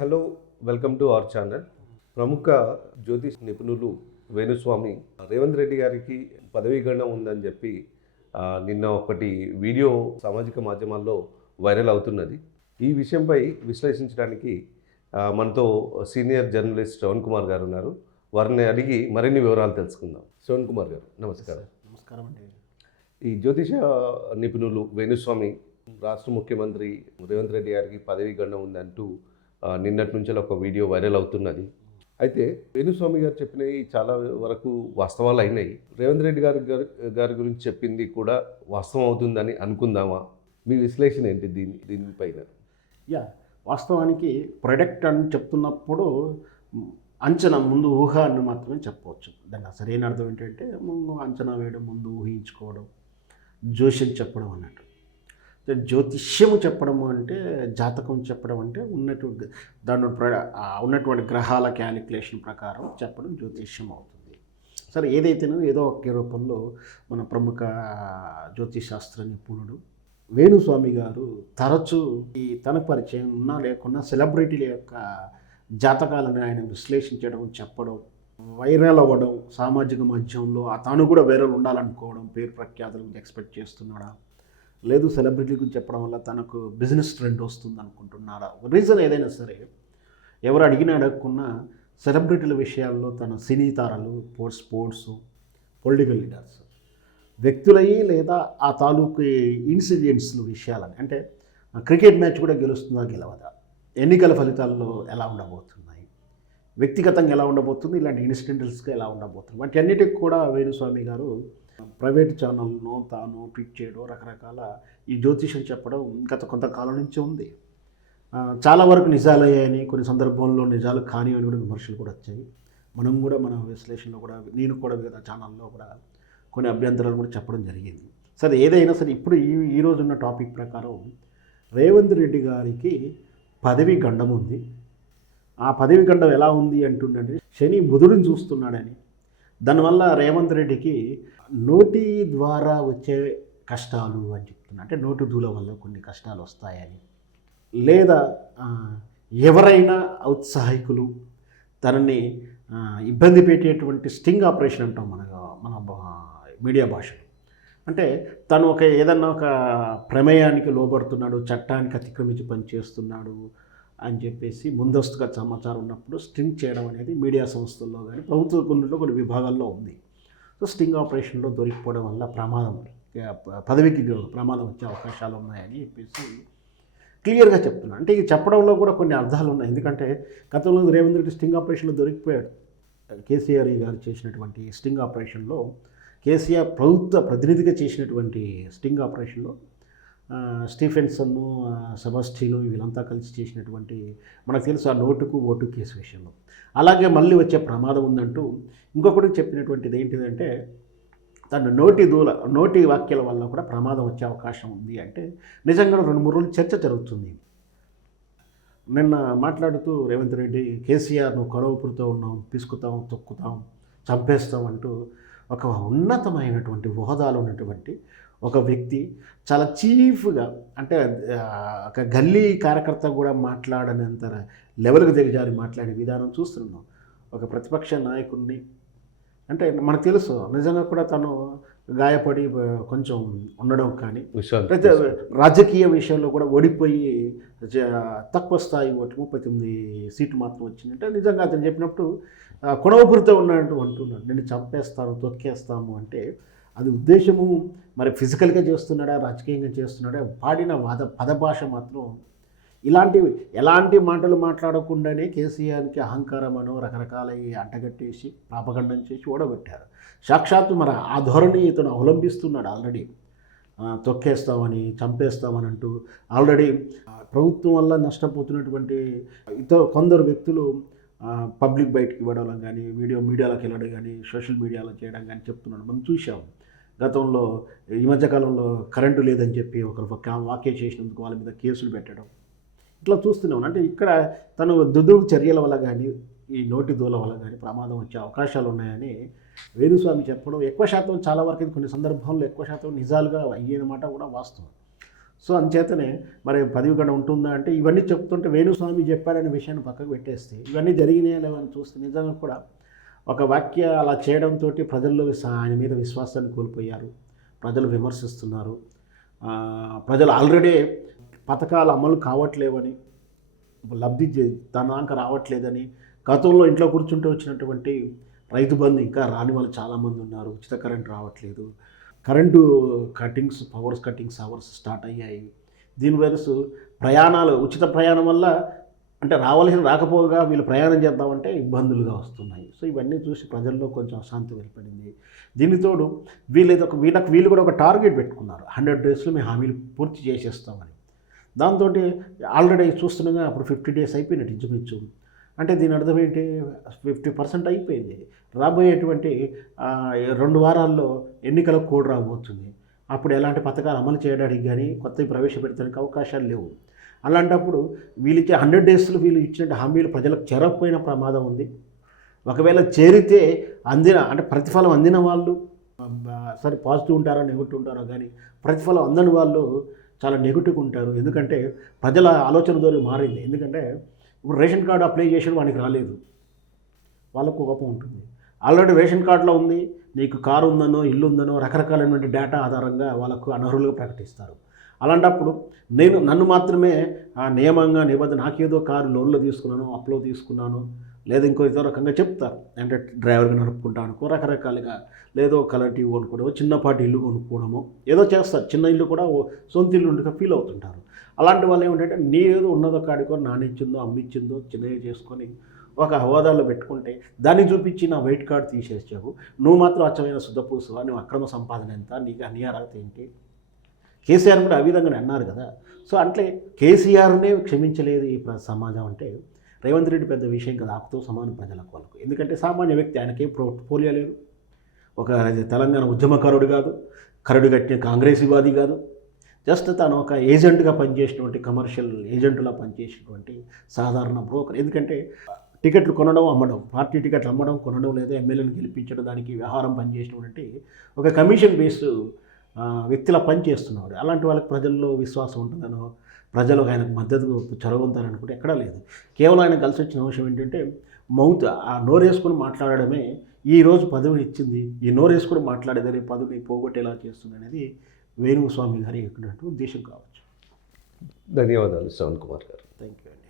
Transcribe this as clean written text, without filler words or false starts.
Hello, welcome to our channel. ప్రముఖ జ్యోతిష్ నిపుణులు వేణుస్వామి రేవంత్ రెడ్డి గారికి పదవీ గండం ఉందని చెప్పి నిన్న ఒకటి వీడియో సామాజిక మాధ్యమాల్లో వైరల్ అవుతున్నది. ఈ విషయంపై విశ్లేషించడానికి మనతో సీనియర్ జర్నలిస్ట్ శ్రవణ్ కుమార్ గారు ఉన్నారు. వారిని అడిగి మరిన్ని వివరాలు తెలుసుకుందాం. శ్రవణ్ కుమార్ గారు, నమస్కారం. నమస్కారం అండి. ఈ జ్యోతిష నిపుణులు వేణుస్వామి రాష్ట్ర ముఖ్యమంత్రి రేవంత్ రెడ్డి గారికి పదవీ గండం ఉందంటూ నిన్నటి నుంచి ఒక వీడియో వైరల్ అవుతున్నది. అయితే వేణుస్వామి గారు చెప్పినవి చాలా వరకు వాస్తవాలు అయినాయి. రేవంత్ రెడ్డి గారి గురించి చెప్పింది కూడా వాస్తవం అవుతుందని అనుకుందామా? మీ విశ్లేషణ ఏంటి దీనిపైన? వాస్తవానికి ప్రొడక్ట్ అని చెప్తున్నప్పుడు అంచనా, ముందు ఊహ అని మాత్రమే చెప్పవచ్చు. దాన్ని సరైన అర్థం ఏంటంటే ముందు అంచనా వేయడం, ముందు ఊహించుకోవడం, జోష్యం చెప్పడం అన్నట్టు. జ్యోతిష్యము చెప్పడము అంటే, జాతకం చెప్పడం అంటే ఉన్నటువంటి గ్రహాల క్యాలిక్యులేషన్ ప్రకారం చెప్పడం జ్యోతిష్యం అవుతుంది. సరే, ఏదైతేనో ఏదో ఒక రూపంలో మన ప్రముఖ జ్యోతిశాస్త్ర నిపుణుడు వేణుస్వామి గారు తరచూ ఈ తనకు పరిచయం ఉన్నా లేకున్నా సెలబ్రిటీల యొక్క జాతకాలను ఆయన విశ్లేషించడం, చెప్పడం, వైరల్ అవ్వడం, సామాజిక మాధ్యమంలో తాను కూడా వైరల్ ఉండాలనుకోవడం, పేరు ప్రఖ్యాతులను ఎక్స్పెక్ట్ చేస్తున్నాడా, లేదు సెలబ్రిటీ గురించి చెప్పడం వల్ల తనకు బిజినెస్ ట్రెండ్ వస్తుంది అనుకుంటున్నారా, రీజన్ ఏదైనా సరే ఎవరు అడిగినా అడగకున్నా సెలబ్రిటీల విషయాల్లో తన సినీ తారలు, స్పోర్ట్స్, పొలిటికల్ లీడర్స్ వ్యక్తులయ్యి లేదా ఆ తాలూకు ఇన్సిడెంట్స్లు విషయాలని, అంటే క్రికెట్ మ్యాచ్ కూడా గెలుస్తుందా గెలవదా, ఎన్నికల ఫలితాల్లో ఎలా ఉండబోతున్నాయి, వ్యక్తిగతంగా ఎలా ఉండబోతుంది, ఇలాంటి ఇన్సిడెంటల్స్గా ఎలా ఉండబోతుంది, వాటి అన్నిటికి కూడా వేణుస్వామి గారు ప్రైవేట్ ఛానల్ను తాను ట్వీట్ చేయడం, రకరకాల ఈ జ్యోతిషం చెప్పడం గత కొంతకాలం నుంచి ఉంది. చాలా వరకు నిజాలయ్యాయని, కొన్ని సందర్భంలో నిజాలు కాని అని కూడా విమర్శలు కూడా వచ్చాయి. మనం కూడా మన విశ్లేషణలో కూడా, నేను కూడా వివిధ ఛానల్లో కూడా కొన్ని అభ్యంతరాలు కూడా చెప్పడం జరిగింది. సరే, ఏదైనా సరే ఇప్పుడు ఈ రోజున్న టాపిక్ ప్రకారం రేవంత్ రెడ్డి గారికి పదవి గండం ఉంది. ఆ పదవి గండం ఎలా ఉంది అంటుండంటే, శని బుధుడిని చూస్తున్నాడని, దానివల్ల రేవంత్ రెడ్డికి నోటి ద్వారా వచ్చే కష్టాలు అని చెప్తున్నా, అంటే నోటి దూల వల్ల కొన్ని కష్టాలు వస్తాయని, లేదా ఎవరైనా ఔత్సాహికులు తనని ఇబ్బంది పెట్టేటువంటి స్టింగ్ ఆపరేషన్ అంటాం మన మీడియా భాషలో, అంటే తను ఏదన్నా ఒక ప్రమేయానికి లోబడుతున్నాడు, చట్టానికి అతిక్రమించి పనిచేస్తున్నాడు అని చెప్పేసి ముందస్తుగా సమాచారం ఉన్నప్పుడు స్టింగ్ చేయడం అనేది మీడియా సంస్థల్లో కానీ ప్రభుత్వ కొన్ని విభాగాల్లో ఉంది. సో స్టింగ్ ఆపరేషన్లో దొరికిపోవడం వల్ల పదవికి ప్రమాదం వచ్చే అవకాశాలు ఉన్నాయని చెప్పేసి క్లియర్గా చెప్తున్నాను. అంటే ఇది చెప్పడంలో కూడా కొన్ని అర్థాలు ఉన్నాయి. ఎందుకంటే గతంలో రేవంత్ రెడ్డి స్టింగ్ ఆపరేషన్లో దొరికిపోయాడు. కేసీఆర్ గారు చేసినటువంటి స్టింగ్ ఆపరేషన్లో, కేసీఆర్ ప్రభుత్వ ప్రతినిధిగా చేసినటువంటి స్టింగ్ ఆపరేషన్లో స్టీఫెన్సన్ను, సెబాస్టిను వీళ్ళంతా కలిసి చేసినటువంటి, మనకు తెలుసు ఆ నోటుకు ఓటు కేసు విషయంలో. అలాగే మళ్ళీ వచ్చే ప్రమాదం ఉందంటూ ఇంకొకటి చెప్పినటువంటిది ఏంటిదంటే, తన నోటి వాక్యాల వల్ల కూడా ప్రమాదం వచ్చే అవకాశం ఉంది. అంటే నిజంగా 2-3 రోజులు చర్చ జరుగుతుంది. నిన్న మాట్లాడుతూ రేవంత్ రెడ్డి, కేసీఆర్ నువ్వు కొడవపురితో ఉన్నాం, పిసుకుతాం, తొక్కుతాం, చంపేస్తాం అంటూ ఒక ఉన్నతమైనటువంటి హోదాలో ఉన్నటువంటి ఒక వ్యక్తి చాలా చీఫ్గా, అంటే ఒక గల్లీ కార్యకర్త కూడా మాట్లాడనంత లెవెల్కి దిగజారి మాట్లాడే విధానం చూస్తున్నాం. ఒక ప్రతిపక్ష నాయకుడిని, అంటే మనకు తెలుసు నిజంగా కూడా తను గాయపడి కొంచెం ఉండడం కానీ, రాజకీయ విషయంలో కూడా ఓడిపోయి తక్కువ స్థాయి ఓటు 39 సీట్లు మాత్రం వచ్చిందంటే, నిజంగా అతను చెప్పినప్పుడు కొడవపురితో ఉన్నట్టు అంటున్నాడు, నేను చంపేస్తాను, తొక్కేస్తాము అంటే అది ఉద్దేశము మరి ఫిజికల్గా చేస్తున్నాడా, రాజకీయంగా చేస్తున్నాడా, పాడిన పదభాష మాత్రం ఎలాంటి మాటలు మాట్లాడకుండానే కేసీఆర్కి అహంకారమనో రకరకాల అంటగట్టేసి ప్రాపగండం చేసి ఓడగొట్టారు. సాక్షాత్తు మరి ఆ ధోరణి ఇతను అవలంబిస్తున్నాడు. ఆల్రెడీ తొక్కేస్తామని, చంపేస్తామని అంటూ ఆల్రెడీ ప్రభుత్వం వల్ల నష్టపోతున్నటువంటి కొందరు వ్యక్తులు పబ్లిక్ బయటకు ఇవ్వడం కానీ, మీడియాలోకి వెళ్ళడం కానీ, సోషల్ మీడియాలో చేయడం కానీ చెప్తున్నాడు. మనం చూసాం. గతంలో ఈ మధ్యకాలంలో కరెంటు లేదని చెప్పి ఒకరు వ్యాఖ్య చేసినందుకు వాళ్ళ మీద కేసులు పెట్టడం, ఇట్లా చూస్తున్నాం. అంటే ఇక్కడ తను దుద్దుగు చర్యల వల్ల కానీ, ఈ నోటి దూల వల్ల కానీ ప్రమాదం వచ్చే అవకాశాలు ఉన్నాయని వేణుస్వామి చెప్పడం ఎక్కువ శాతం, చాలా వరకు కొన్ని సందర్భాల్లో ఎక్కువ శాతం నిజాలుగా అయ్యేనమాట కూడా వాస్తవం. సో అంచేతనే మరి పదవి గడ ఉంటుందా అంటే ఇవన్నీ చెప్తుంటే వేణుస్వామి చెప్పాడనే విషయాన్ని పక్కకు పెట్టేస్తే ఇవన్నీ జరిగినాయా లేవని చూస్తే నిజంగా కూడా ఒక వాక్య అలా చేయడంతో ప్రజల్లో ఆయన మీద విశ్వాసాన్ని కోల్పోయారు. ప్రజలు విమర్శిస్తున్నారు. ప్రజలు ఆల్రెడీ పథకాలు అమలు కావట్లేవని, లబ్ధి దాకా రావట్లేదని, గతంలో ఇంట్లో కూర్చుంటూ వచ్చినటువంటి రైతు బంధు ఇంకా రాని వాళ్ళు చాలామంది ఉన్నారు. ఉచిత కరెంట్ రావట్లేదు, current cuttings, powers cuttings hours start అయ్యాయి. దీని వరుసు ప్రయాణాలు, ఉచిత ప్రయాణం వల్ల అంటే రావాల్సిన రాకపోగా వీళ్ళు ప్రయాణం చేద్దామంటే ఇబ్బందులుగా వస్తున్నాయి. సో ఇవన్నీ చూసి ప్రజల్లో కొంచెం అశాంతి ఏర్పడింది. దీనితోడు వీళ్ళు కూడా ఒక టార్గెట్ పెట్టుకున్నారు, 100 డేస్లో మేము హామీలు పూర్తి చేసేస్తామని. దాంతో ఆల్రెడీ చూస్తుండగా అప్పుడు 50 డేస్ అయిపోయినట్టు ఇంచుమించు. అంటే దీని అర్థం ఏంటి, 50% అయిపోయింది. రాబోయేటువంటి 2 వారాల్లో ఎన్నికల కోడ్ రాబోతుంది. అప్పుడు ఎలాంటి పథకాలు అమలు చేయడానికి కానీ కొత్తవి ప్రవేశపెట్టడానికి అవకాశాలు లేవు. అలాంటప్పుడు వీళ్ళకి 100 డేస్లో వీళ్ళు ఇచ్చిన హామీలు ప్రజలకు చేరకపోయిన ప్రమాదం ఉంది. ఒకవేళ చేరితే అంటే ప్రతిఫలం అందిన వాళ్ళు సరే పాజిటివ్ ఉంటారో నెగిటివ్ ఉంటారో కానీ ప్రతిఫలం అందని వాళ్ళు చాలా నెగిటివ్గా ఉంటారు. ఎందుకంటే ప్రజల ఆలోచన ధోరణి మారింది. ఎందుకంటే ఇప్పుడు రేషన్ కార్డు అప్లై చేసిన వానికి రాలేదు, వాళ్ళకు కోపం ఉంటుంది. ఆల్రెడీ రేషన్ కార్డులో ఉంది, నీకు కారు ఉందనో ఇల్లు ఉందనో రకరకాలైనటువంటి డేటా ఆధారంగా వాళ్ళకు అనర్హులుగా ప్రకటిస్తారు. అలాంటప్పుడు నన్ను మాత్రమే నియమంగా నిబంధన, నాకేదో కారు లోన్లో తీసుకున్నాను, అప్లో తీసుకున్నాను, లేదా ఇంకో ఇతర రకంగా చెప్తారు. అంటే డ్రైవర్గా నడుపుకుంటాను రకరకాలుగా, లేదో కలర్ టీవీ కొనుక్కోవడమో, చిన్నపాటి ఇల్లు కొనుక్కోవడమో ఏదో చేస్తారు. చిన్న ఇల్లు కూడా సొంత ఇల్లు ఉండగా ఫీల్ అవుతుంటారు. అలాంటి వాళ్ళు ఏమిటంటే నీ ఏదో ఉన్నదో కాడికో నానిచ్చిందో అమ్మిచ్చిందో చిన్నగా చేసుకొని ఒక హోదాలో పెట్టుకుంటే దాన్ని చూపించి నా వైట్ కార్డు తీసేసావు, నువ్వు మాత్రం అచ్చమైన శుద్ధపూసవా, నువ్వు అక్రమ సంపాదన ఎంత, నీకు అన్ని అర్హత ఏంటి. కేసీఆర్ కూడా ఆ విధంగానే అన్నారు కదా. సో అంటే కేసీఆర్నే క్షమించలేదు ఈ సమాజం అంటే రేవంత్ రెడ్డి పెద్ద విషయం కదా, ఆకుతో సమానం ప్రజలకు వాళ్ళకు. ఎందుకంటే సామాన్య వ్యక్తి, ఆయనకే పోలియో లేదు, ఒక తెలంగాణ ఉద్యమకారుడు కాదు, కరడు కట్టిన కాంగ్రెస్ వివాది కాదు, జస్ట్ తను ఒక ఏజెంట్గా పనిచేసినటువంటి, కమర్షియల్ ఏజెంట్లా పనిచేసినటువంటి సాధారణ బ్రోకర్. ఎందుకంటే టికెట్లు కొనడం అమ్మడం, పార్టీ టికెట్లు అమ్మడం కొనడం, లేదా ఎమ్మెల్యేని గెలిపించడం, దానికి వ్యవహారం పనిచేసినటువంటి ఒక కమిషన్ బేస్డ్ వ్యక్తిలా పనిచేస్తున్నాడు. అలాంటి వాళ్ళకి ప్రజల్లో విశ్వాసం ఉంటుందనో, ప్రజలు ఆయనకు మద్దతు చొరవంతారని అనుకుంటే ఎక్కడా లేదు. కేవలం ఆయన కలిసి వచ్చిన అంశం ఏంటంటే ఆ నోరేసుకుని మాట్లాడడమే ఈరోజు పదవిని ఇచ్చింది. ఈ నోరేసుకుని మాట్లాడేదని పదవిని పోగొట్టేలా చేస్తుంది అనేది వేణుస్వామి గారి ఉద్దేశం కావచ్చు. ధన్యవాదాలు శ్రవణ్ కుమార్ గారు. Thank you.